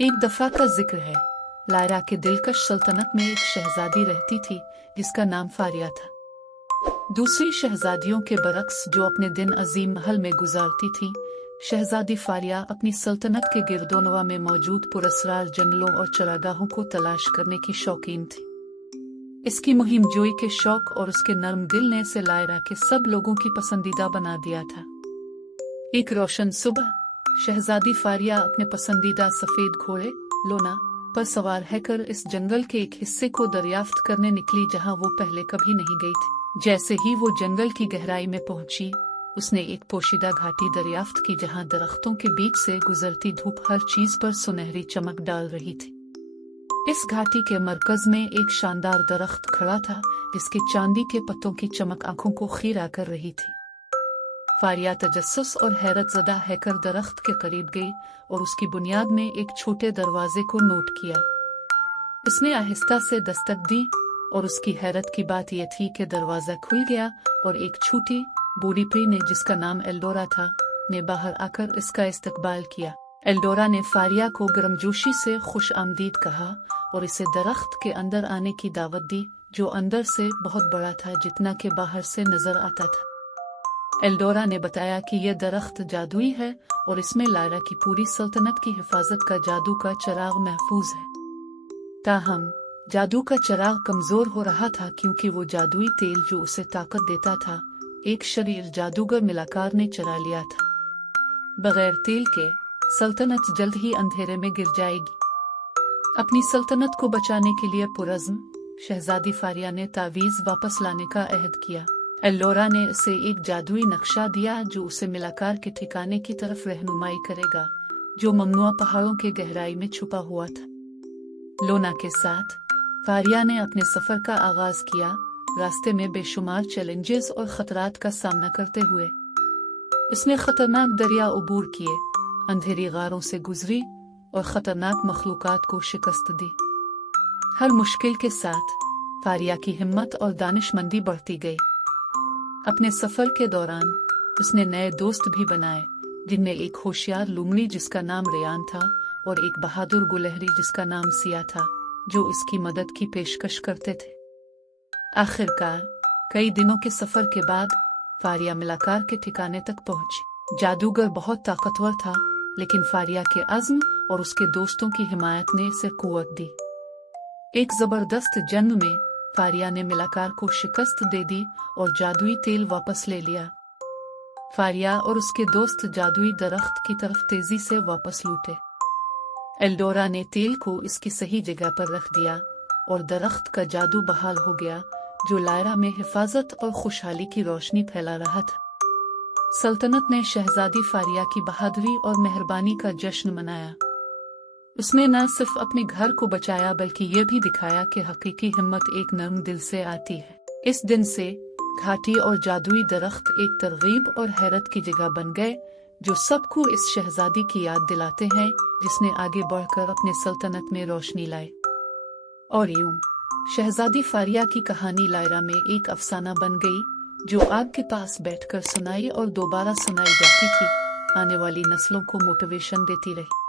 एक दफा का जिक्र है। लायरा के दिलकश सल्तनत में एक शहजादी रहती थी जिसका नाम फारिया था। दूसरी शहजादियों के बरक्स जो अपने दिन अजीम महल में गुजारती थी, शहजादी फारिया अपनी सल्तनत के गिरदोनवा में मौजूद पुरस्रार जंगलों और चरागाहों को तलाश करने की शौकीन थी। इसकी मुहिम जोई के शौक और उसके नर्म दिल ने इसे लायरा के सब लोगों की पसंदीदा बना दिया था। एक रोशन सुबह शहजादी फारिया अपने पसंदीदा सफेद घोड़े लोना पर सवार हैकर इस जंगल के एक हिस्से को दरियाफ्त करने निकली जहां वो पहले कभी नहीं गई थी। जैसे ही वो जंगल की गहराई में पहुंची, उसने एक पोशीदा घाटी दरियाफ्त की जहां दरख्तों के बीच से गुजरती धूप हर चीज पर सुनहरी चमक डाल रही थी। इस घाटी के मरकज में एक शानदार दरख्त खड़ा था जिसके चांदी के पत्तों की चमक आंखों को खीरा कर रही थी। फारिया तजस्सुस और हैरतज़दा हैकर दरख्त के करीब गई और उसकी बुनियाद में एक छोटे दरवाजे को नोट किया। उसने आहिस्ता से दस्तक दी और उसकी हैरत की बात यह थी कि दरवाजा खुल गया और एक छोटी बूढ़ी परी ने, जिसका नाम एल्डोरा था, ने बाहर आकर इसका इस्तकबाल किया। एल्डोरा ने फारिया को गर्मजोशी से खुश आमदीद कहा और इसे दरख्त के अंदर आने की दावत दी, जो अंदर से बहुत बड़ा था जितना कि बाहर से नजर आता था। एल्डोरा ने बताया कि यह दरख्त जादुई है और इसमें लायरा की पूरी सल्तनत की हिफाजत का जादू का चिराग महफूज है। ताहम जादू का चिराग कमजोर हो रहा था क्योंकि वो जादुई तेल जो उसे ताकत देता था, एक शरीर जादूगर मिलाकार ने चुरा लिया था। बगैर तेल के सल्तनत जल्द ही अंधेरे में गिर जाएगी। अपनी सल्तनत को बचाने के लिए पुरज़्म शहजादी फारिया ने तावीज़ वापस लाने का अहद किया। एल्डोरा ने उसे एक जादुई नक्शा दिया जो उसे मिलाकार के ठिकाने की तरफ रहनुमाई करेगा, जो ममनुआ पहाड़ों के गहराई में छुपा हुआ था। लोना के साथ फारिया ने अपने सफर का आगाज किया, रास्ते में बेशुमार चैलेंजेस और खतरात का सामना करते हुए। उसने खतरनाक दरिया अबूर किए, अंधेरी गारों से गुजरी और खतरनाक मखलूकात को शिकस्त दी। हर मुश्किल के साथ फारिया की हिम्मत और दानिशमंदी बढ़ती गई। अपने सफर के दौरान उसने नए दोस्त भी बनाए, जिनमें एक होशियार लुमड़ी जिसका नाम रेयान था और एक बहादुर गुलहरी जिसका नाम सिया था, जो इसकी मदद की पेशकश करते थे। आखिरकार कई दिनों के सफर के बाद फारिया मिलाकार के ठिकाने तक पहुंची। जादूगर बहुत ताकतवर था, लेकिन फारिया के अज़्म और उसके दोस्तों की हिमायत ने इसे कुव्वत दी। एक जबरदस्त जंग में फारिया ने मिलाकार को शिकस्त दे दी और जादुई तेल वापस ले लिया। फारिया और उसके दोस्त जादुई दरख्त की तरफ तेजी से वापस लौटे। एल्डोरा ने तेल को इसकी सही जगह पर रख दिया और दरख्त का जादू बहाल हो गया, जो लायरा में हिफाजत और खुशहाली की रोशनी फैला रहा था। सल्तनत ने शहजादी फारिया की बहादुरी और मेहरबानी का जश्न मनाया। उसने न सिर्फ अपने घर को बचाया बल्कि ये भी दिखाया कि हकीकी हिम्मत एक नर्म दिल से आती है। इस दिन से घाटी और जादुई दरख्त एक तरगीब और हैरत की जगह बन गए, जो सबको इस शहजादी की याद दिलाते हैं जिसने आगे बढ़कर अपने सल्तनत में रोशनी लाई। और यूं शहजादी फारिया की कहानी लायरा में एक अफसाना बन गई, जो आग के पास बैठकर सुनाई और दोबारा सुनाई जाती थी, आने वाली नस्लों को मोटिवेशन देती रही।